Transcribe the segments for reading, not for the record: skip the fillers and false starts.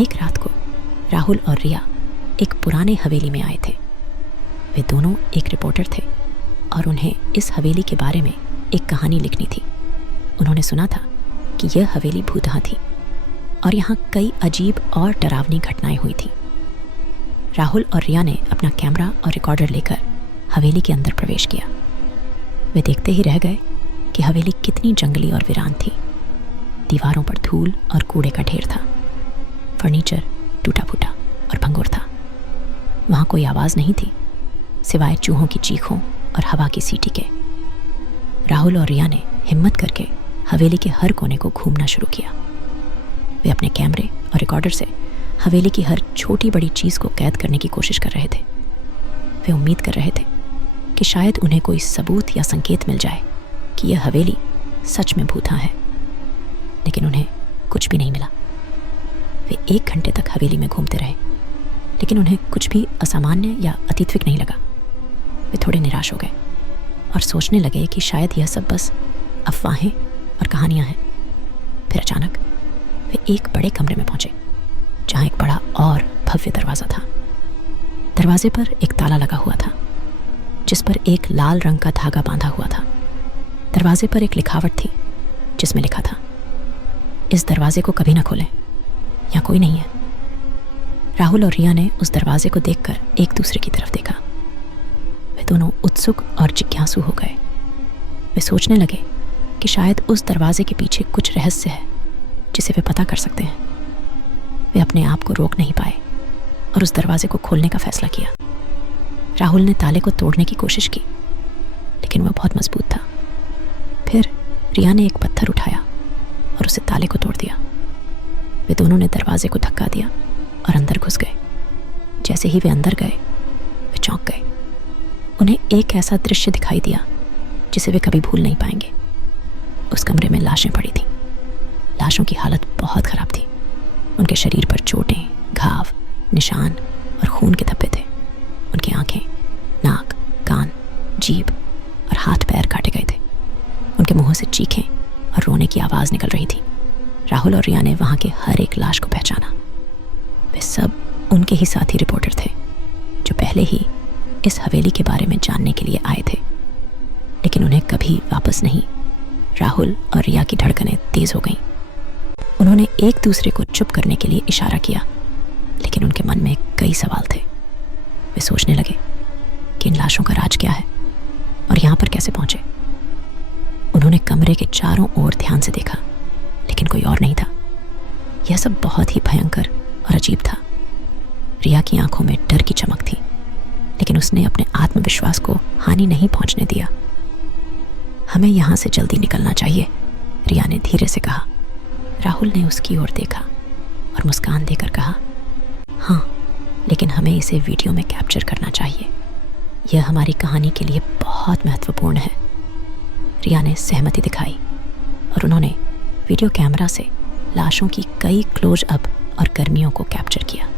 एक रात को राहुल और रिया एक पुराने हवेली में आए थे। वे दोनों एक रिपोर्टर थे और उन्हें इस हवेली के बारे में एक कहानी लिखनी थी। उन्होंने सुना था कि यह हवेली भूतहा थी और यहाँ कई अजीब और डरावनी घटनाएं हुई थी। राहुल और रिया ने अपना कैमरा और रिकॉर्डर लेकर हवेली के अंदर प्रवेश किया। वे देखते ही रह गए कि हवेली कितनी जंगली और वीरान थी। दीवारों पर धूल और कूड़े का ढेर था। फर्नीचर टूटा फूटा और भंगुर था। वहाँ कोई आवाज़ नहीं थी सिवाय चूहों की चीखों और हवा की सीटी के। राहुल और रिया ने हिम्मत करके हवेली के हर कोने को घूमना शुरू किया। वे अपने कैमरे और रिकॉर्डर से हवेली की हर छोटी बड़ी चीज़ को कैद करने की कोशिश कर रहे थे। वे उम्मीद कर रहे थे कि शायद उन्हें कोई सबूत या संकेत मिल जाए कि यह हवेली सच में भूतहा है, लेकिन उन्हें कुछ भी नहीं मिला। वे 1 घंटे तक हवेली में घूमते रहे, लेकिन उन्हें कुछ भी असामान्य या अतीतविक नहीं लगा। वे थोड़े निराश हो गए और सोचने लगे कि शायद यह सब बस अफवाहें और कहानियां हैं। फिर अचानक वे एक बड़े कमरे में पहुंचे जहां एक बड़ा और भव्य दरवाज़ा था। दरवाजे पर एक ताला लगा हुआ था जिस पर एक लाल रंग का धागा बांधा हुआ था। दरवाजे पर एक लिखावट थी जिसमें लिखा था, इस दरवाजे को कभी ना खोलें, यहाँ कोई नहीं है। राहुल और रिया ने उस दरवाजे को देखकर एक दूसरे की तरफ देखा। वे दोनों उत्सुक और जिज्ञासु हो गए। वे सोचने लगे कि शायद उस दरवाजे के पीछे कुछ रहस्य है जिसे वे पता कर सकते हैं। वे अपने आप को रोक नहीं पाए और उस दरवाजे को खोलने का फैसला किया। राहुल ने ताले को तोड़ने की कोशिश की, लेकिन वह बहुत मजबूत था। फिर रिया ने एक पत्थर उठाया और उसे ताले को तोड़ दिया। वे दोनों ने दरवाजे को धक्का दिया और अंदर घुस गए। जैसे ही वे अंदर गए, वे चौंक गए। उन्हें एक ऐसा दृश्य दिखाई दिया जिसे वे कभी भूल नहीं पाएंगे। उस कमरे में लाशें पड़ी थीं। लाशों की हालत बहुत खराब थी। उनके शरीर पर चोटें, घाव, निशान और खून के धब्बे थे। उनकी आंखें, नाक, कान, जीभ और हाथ पैर काटे गए थे। उनके मुंहों से चीखें और रोने की आवाज़ निकल रही थी। राहुल और रिया ने वहाँ के हर एक लाश को पहचाना। वे सब उनके ही साथी रिपोर्टर थे जो पहले ही इस हवेली के बारे में जानने के लिए आए थे, लेकिन उन्हें कभी वापस नहीं। राहुल और रिया की धड़कनें तेज हो गईं। उन्होंने एक दूसरे को चुप करने के लिए इशारा किया, लेकिन उनके मन में कई सवाल थे। वे सोचने लगे कि इन लाशों का राज क्या है और यहाँ पर कैसे पहुंचे। उन्होंने कमरे के चारों ओर ध्यान से देखा, लेकिन कोई और नहीं था। यह सब बहुत ही भयंकर और अजीब था। रिया की आंखों में डर की चमक थी, लेकिन उसने अपने आत्मविश्वास को हानि नहीं पहुंचने दिया। हमें यहाँ से जल्दी निकलना चाहिए, रिया ने धीरे से कहा। राहुल ने उसकी ओर देखा और मुस्कान देकर कहा, हाँ, लेकिन हमें इसे वीडियो में कैप्चर करना चाहिए। यह हमारी कहानी के लिए बहुत महत्वपूर्ण है। रिया ने सहमति दिखाई और उन्होंने वीडियो कैमरा से लाशों की कई क्लोज अप और गर्मियों को कैप्चर किया।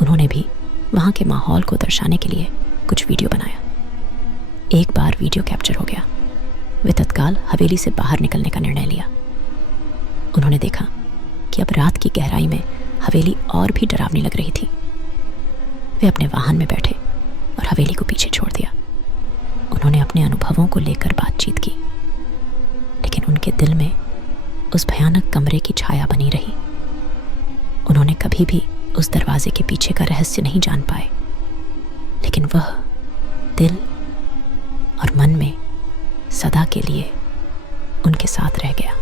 उन्होंने भी वहाँ के माहौल को दर्शाने के लिए कुछ वीडियो बनाया। एक बार वीडियो कैप्चर हो गया, वे तत्काल हवेली से बाहर निकलने का निर्णय लिया। उन्होंने देखा कि अब रात की गहराई में हवेली और भी डरावनी लग रही थी। वे अपने वाहन में बैठे और हवेली को पीछे छोड़ दिया। उन्होंने अपने अनुभवों को लेकर बातचीत की, लेकिन उनके दिल में उस भयानक कमरे की छाया बनी रही। उन्होंने कभी भी उस दरवाजे के पीछे का रहस्य नहीं जान पाए, लेकिन वह दिल और मन में सदा के लिए उनके साथ रह गया।